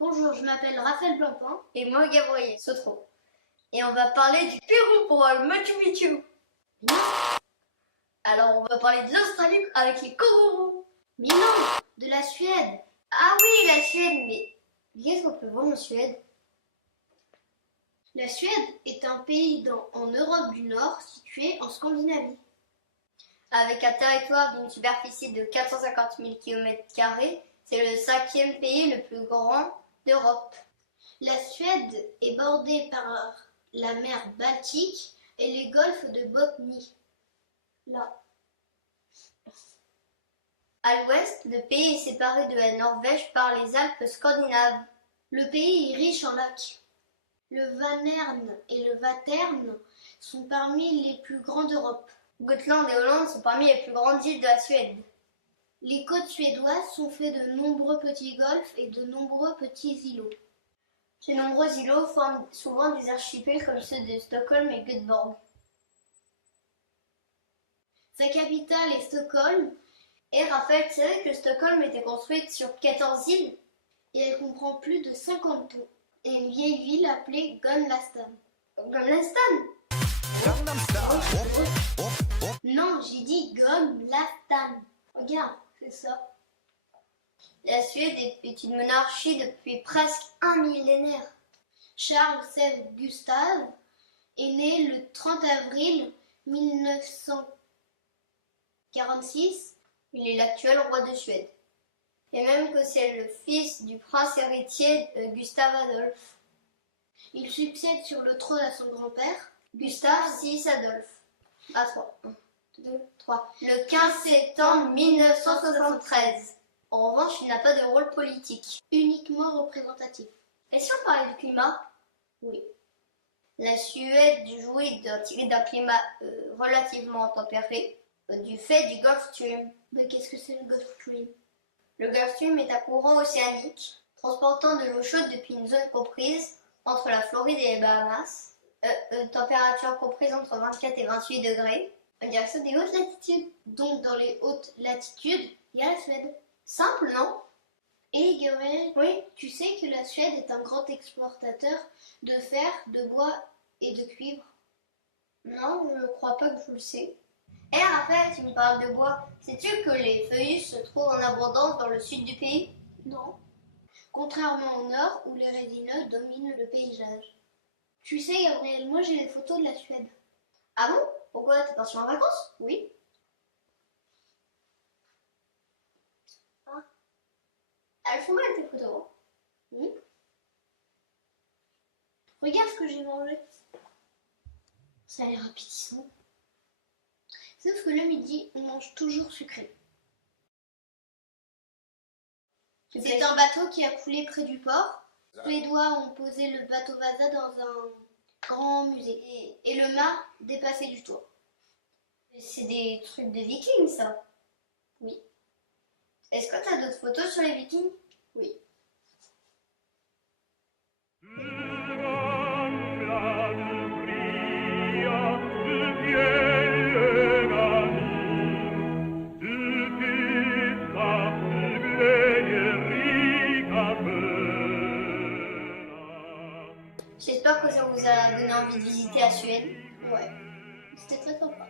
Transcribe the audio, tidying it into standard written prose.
Bonjour, je m'appelle Raphaël Blancpain. Et moi, Gabriel Sotro. Et on va parler du Pérou pour voir le Machu Picchu. Alors, on va parler de l'Australie avec les kangourous. Mais non, de la Suède. Ah oui, la Suède, mais qu'est-ce qu'on peut voir en Suède? La Suède est un pays en Europe du Nord, situé en Scandinavie. Avec un territoire d'une superficie de 450 000 km², c'est le 5e pays le plus grand d'Europe. La Suède est bordée par la mer Baltique et les golfes de Botnie. Là. À l'ouest, le pays est séparé de la Norvège par les Alpes scandinaves. Le pays est riche en lacs. Le Vänern et le Vättern sont parmi les plus grands d'Europe. Gotland et Hollande sont parmi les plus grandes îles de la Suède. Les côtes suédoises sont faites de nombreux petits golfes et de nombreux petits îlots. Ces nombreux îlots forment souvent des archipels comme ceux de Stockholm et Göteborg. Sa capitale est Stockholm. Et Raphaël, tu savais que Stockholm était construite sur 14 îles? Et elle comprend plus de 50 ponts. Et une vieille ville appelée Gunlastan. Gunlastan? Non, j'ai dit Gunlastan. Regarde, c'est ça. La Suède est une monarchie depuis presque un millénaire. Charles VII Gustave est né le 30 avril 1946. Il est l'actuel roi de Suède. Et même que c'est le fils du prince héritier Gustave Adolphe. Il succède sur le trône à son grand-père, Gustave VI Adolphe. À 3. 1, 2, 3. Le 15 septembre 1973. En revanche, il n'a pas de rôle politique. Uniquement représentatif. Et si on parlait du climat? Oui. La Suède jouit d'un climat relativement tempéré du fait du Gulf Stream. Mais qu'est-ce que c'est le Gulf Stream? Le Gulf Stream est un courant océanique transportant de l'eau chaude depuis une zone comprise entre la Floride et les Bahamas. Température comprise entre 24 et 28 degrés. On dirait ça des hautes latitudes. Donc dans les hautes latitudes, il y a la Suède. Simple, non? Et Gabriel, oui, tu sais que la Suède est un grand exportateur de fer, de bois et de cuivre? Non, je ne crois pas que je le sais. Et Raphaël, tu me parles de bois. Sais-tu que les feuillus se trouvent en abondance dans le sud du pays? Non. Contrairement au nord où les résineux dominent le paysage. Tu sais Gabriel, moi j'ai les photos de la Suède. Ah bon? Pourquoi? T'es parti en vacances? Oui. Elles font mal tes photos. Oui. Regarde ce que j'ai mangé. Ça a l'air appétissant. Sauf que le midi, on mange toujours sucré. C'est un bateau qui a coulé près du port. Les Suédois ont posé le bateau Vasa dans un grand musée. Et le mât dépassait du toit. C'est des trucs de vikings, ça? Oui. Est-ce que tu as d'autres photos sur les vikings? Oui. J'espère que ça vous a donné envie de visiter la Suède. Ouais. C'était très sympa.